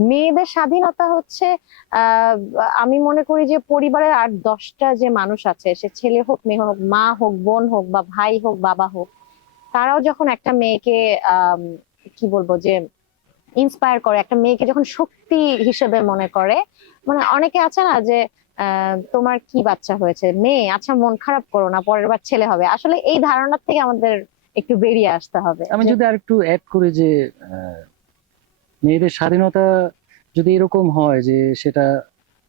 মেয়েদের স্বাধীনতা হচ্ছে আহ আমি মনে করি যে পরিবারের 8-10টা যে মানুষ আছে, সে ছেলে হোক মেয়ে হোক, মা হোক বোন হোক বা ভাই হোক বাবা হোক, তারাও যখন একটা মেয়েকে আহ কি বলবো যে ইন্সপায়ার করে, একটা মেয়েকে যখন শক্তি হিসেবে মনে করে, মানে অনেকে আছে না যে তোমার কি বাচ্চা হয়েছে, মেয়ে, আচ্ছা মন খারাপ করো না, পরের বার ছেলে হবে। আসলে এই ধারণা থেকে আমাদের একটু বেরিয়ে আসতে হবে আমি যে যদি আরেকটু অ্যাড করি যে আহ, মেয়েদের স্বাধীনতা যদি এরকম হয় যে সেটা,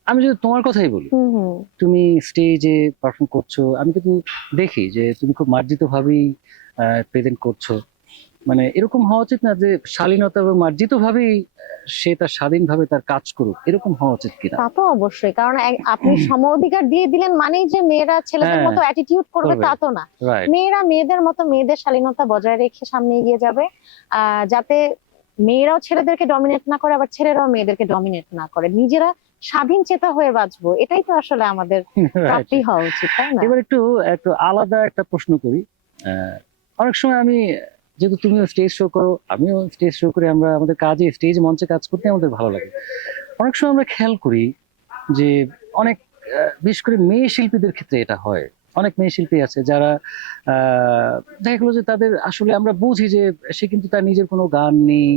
আমি যদি তোমার কথাই বলি, হুম হুম তুমি স্টেজে পারফর্ম করছো, আমি কিন্তু দেখি যে তুমি খুব মার্জিত ভাবেই প্রেজেন্ট করছো। মানে এরকম হওয়া উচিত না যে শালীনতা এবং মার্জিত ভাবেই সে তার স্বাধীনভাবে তার কাজ করুক, এরকম হওয়া উচিত কিনা? তা তো অবশ্যই, কারণ আপনি সম অধিকার দিয়ে দিলেন মানেই যে মেয়েরা ছেলেদের হ্যাঁ, মতো অ্যাটিটিউড করবে করবে। তা তো না। রাইট। মেয়েরা মেয়েদের মতো মেয়েদের শালীনতা বজায় রেখে সামনে এগিয়ে যাবে, যাতে মেয়েরাও ছেলেদেরকে ডমিনেট না করে, আবার ছেলেরাও মেয়েদেরকে ডমিনেট না করে, নিজেরা স্বাধীন চেতা হয়ে বাঁচবো। এটাই তো আসলে আমাদের রাইট। প্রাপ্তি হওয়া উচিত, তাই না? এবার একটু একটু আলাদা একটা প্রশ্ন করি। অনেক সময় আমি, যেহেতু তুমিও স্টেজ শো করো, আমিও স্টেজ শো করি, আমরা আমাদের কাজে স্টেজ মঞ্চে কাজ করতে আমাদের ভালো লাগে। অনেক সময় আমরা খেয়াল করি যে অনেক বিশেষ করে মেয়ে শিল্পীদের ক্ষেত্রে এটা হয়। অনেক মেয়ে শিল্পী আছে যারা দেখা গেলো যে তাদের আসলে আমরা বুঝি যে সে কিন্তু তার নিজের কোনো গান নেই,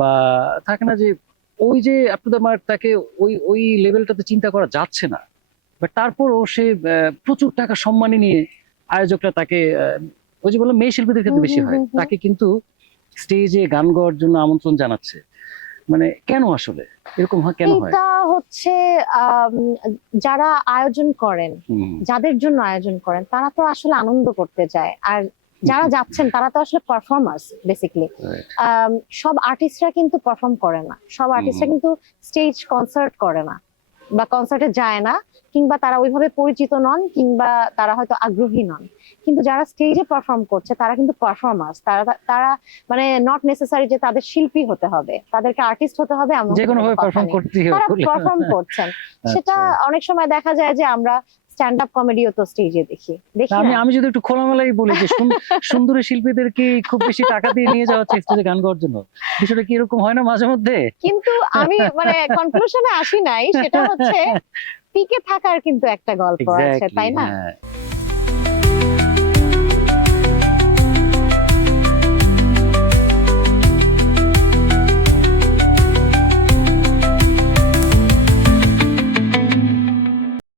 বা থাকে না যে ওই যে আপ টু দ্য মার্ক, তাকে ওই ওই লেভেলটাতে চিন্তা করা যাচ্ছে না, বাট তারপরও সে প্রচুর টাকা সম্মানী নিয়ে আয়োজকরা তাকে ওই যে বললাম মেয়ে শিল্পীদের হুম ক্ষেত্রে বেশি হুম হয়, হুম হুম। তাকে কিন্তু স্টেজে গান গাওয়ার জন্য আমন্ত্রণ জানাচ্ছে। মানে কেন আসলে এরকম হয়, কেন হয়? এইটা হচ্ছে আম, যারা আয়োজন করেন, হুম। যাদের জন্য আয়োজন করেন, তারা তো আসলে আনন্দ করতে যায়। আর যারা যাচ্ছেন তারা তো আসলে পারফর্মার্স বেসিক্যালি। Right. সব আর্টিস্টরা কিন্তু পারফর্ম করে না, সব আর্টিস্টরা হুম। কিন্তু স্টেজ কনসার্ট করে না বা কনসার্টে যায় না, কিংবা তারা ওইভাবে পরিচিত নন, কিংবা তারা হয়তো আগ্রহী নন। কিন্তু যারা স্টেজে পারফর্ম করছে তারা কিন্তু পারফর্মার্স। তারা তারা মানে নট নেসেসারি যে তাদের শিল্পী হতে হবে, তাদেরকে আর্টিস্ট হতে হবে এমন যে কোনো কোনো ভাবে কথা পারফর্ম নেই। করতেই হবে তারা বলে। পারফর্ম করছেন। সেটা আচ্ছা। অনেক সময় দেখা যায় যে আমরা স্ট্যান্ড আপ কমেডিও তো স্টেজে দেখি, না, দেখি আমি না? আমি যদি একটু খোলামেলাই বলি যে সুন্দরী শিল্পীদেরকে খুব বেশি টাকা দিয়ে নিয়ে যাওয়া হচ্ছে স্টেজে গান গাওয়ার জন্য, বিষয়টা কি এরকম হয় না মাঝে মধ্যে? কিন্তু আমি মানে কনক্লুশনে আসি নাই, সেটা হচ্ছে টিকে থাকার কিন্তু একটা গল্প আছে, এক্স্যাক্টলি, তাই না? হ্যাঁ।